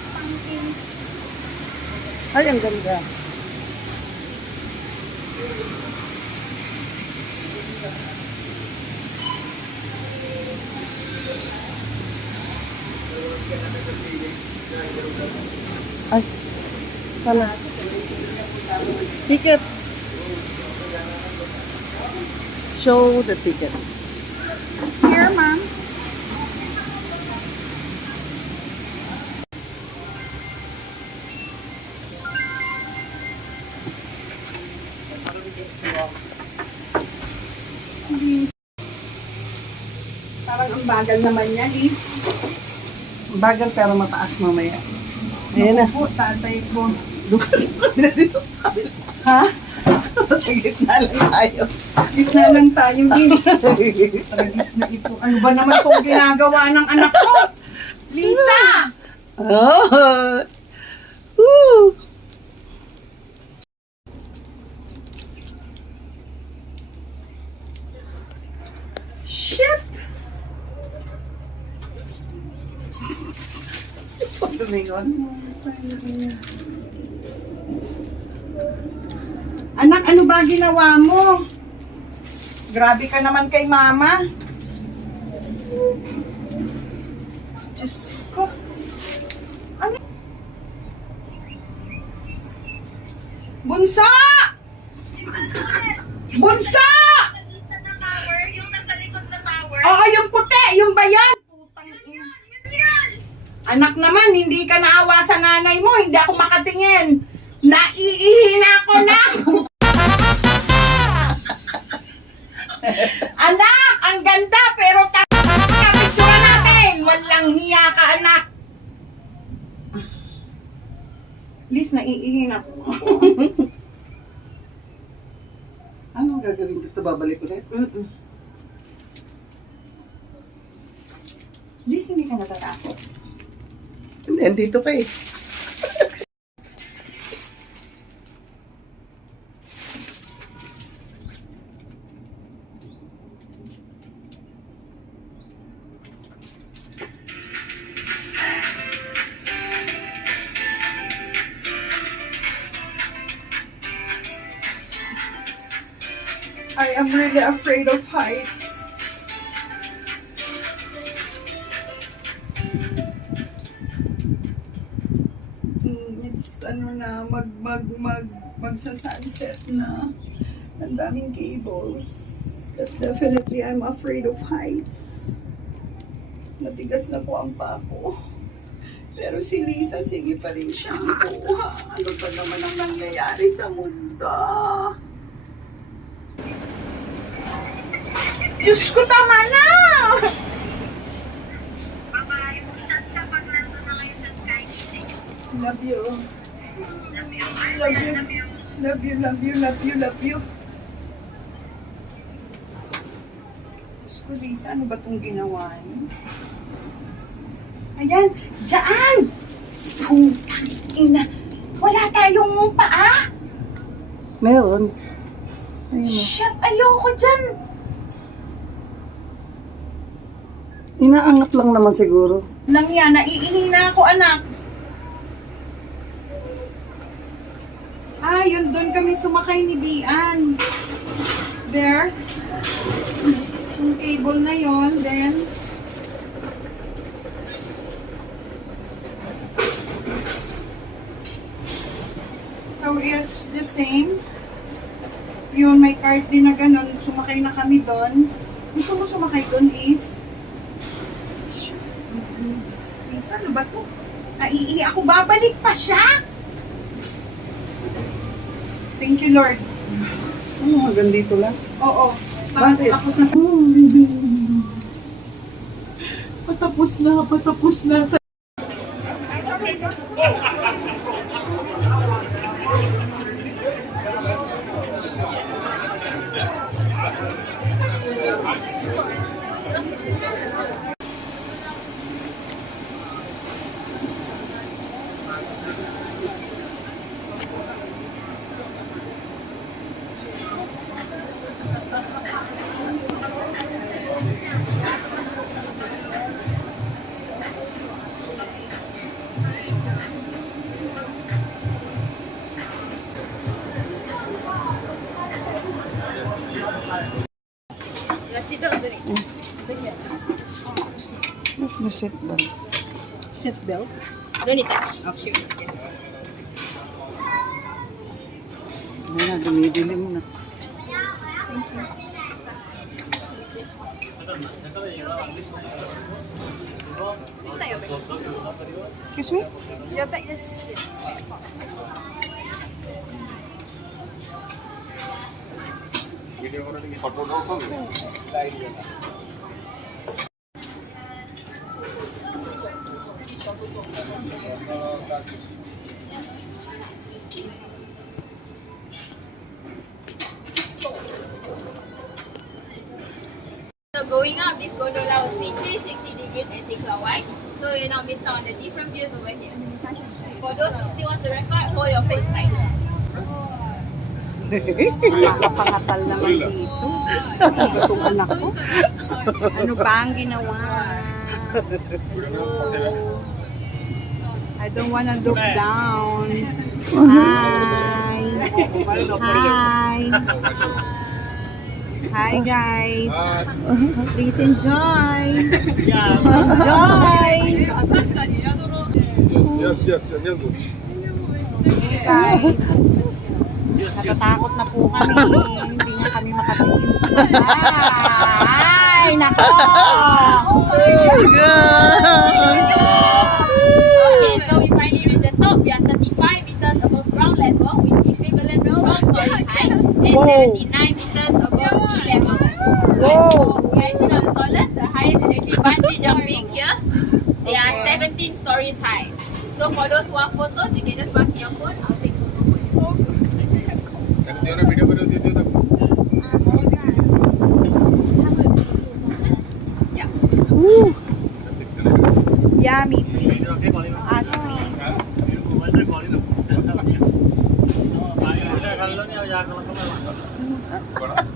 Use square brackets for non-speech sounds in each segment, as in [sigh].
pumpkins. Ay, ang ganda. Ay, sana. Ticket. Show the ticket. Here, ma'am. Bagal naman niya, Liz. Bagal pero mataas mamaya. Ayan na. Po, tatay ko. Doon ka sa kabila dito sa kabila. Ha? [laughs] sa gitna lang tayo. Gitna lang tayo, Liz. [laughs] Tragis na ito. Ano ba naman itong ginagawa ng anak ko? Lisa! oh. Woo. Shit! Lumingon. Anak, ano ba ginawa mo? Grabe ka naman kay mama. Diyos ko. Ano? Bunsa! Bunsa! Yung nasa likod na tower. Oo, yung puti, yung bayan. Anak naman, hindi ka naawa sa nanay mo, hindi ako makatingin. Naiihina ko na. [laughs] anak, ang ganda, pero kapitsura natin. Walang hiya ka, anak. Liz, naiihina ko. [laughs] Anong gagawin dito? Babalik ulit? Mm-mm. Liz, hindi ka natatakot. Hindi, andito ka eh. I am really afraid of heights. Ano na, mag, mag, mag, magsa-sunset na. Ang daming cables. But definitely, I'm afraid of heights. Matigas na po ang pako. Pero si Lisa, sige pa rin siyang kuha. Ano ba naman ang nangyayari sa mundo? Diyos ko, tama na! Love you. Love you. Love you. Love you. Love you, love you. Diyos ko, Lisa, ano ba itong ginawa niyo? Ayan, dyan! Putang ina. Wala tayong paa. Meron. Ayun. Shit, ayoko dyan. Inaangat lang naman siguro. Lang yan, naiihina ako, anak. Ah, yun doon kami sumakay ni Bian. There. Yung cable na yon then So it's the same. Yun, may card din na ganun. Sumakay na kami doon. Gusto mo sumakay doon, Liz? Liz, ano ba to? Naiihi ako, babalik pa siya? Thank you, Lord. Ano, hanggang dito lang? Oo. Bakit? Tapos na sa... Oh. Patapos na, patapos na. Sa... Seatbelt. Seatbelt. Don't need touch. Okay. Ayun na, dumibili mo na. Excuse me? You'll take this. So going up, this gondola will be 360 degrees anti-clockwise. So you're not missed out on the different views over here. For those who still want to record, hold your phone tight. Nakapangatal naman dito. Itong anak ko. Ano ba ang ginawa? I don't wanna look down. Hi. Hi. Hi guys. Please enjoy. Enjoy. Hey guys. Natatakot na po kami. Hindi nga kami makatingin sa. Ay, nako! Okay, so we finally reached the top. We are 35 meters above ground level, which is equivalent to 12 stories high, and 79 Right, so we are actually not the tallest. The highest is actually bungee jumping here. They are 17 stories high. So for those who want photos, you can just pass me your phone. I'll take photo for you. Yeah. Ooh. Yummy, please. Us, [laughs]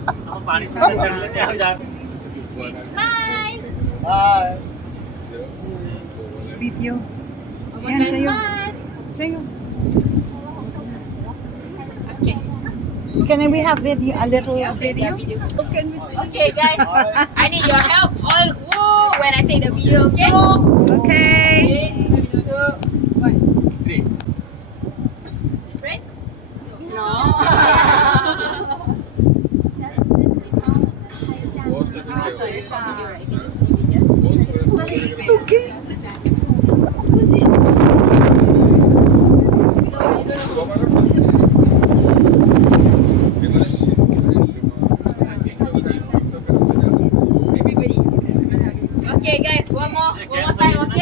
please. પાણી હાય હાય Video. Oh Yan, sa'yo. Sa'yo. Okay. Can we have video? A little okay, video? video. Oh, can we see? Okay, guys. I need your help. All woo when I take the video. Okay. Okay. Three, two, one. Three. Right? No. Okay, guys, one more, one more time, okay?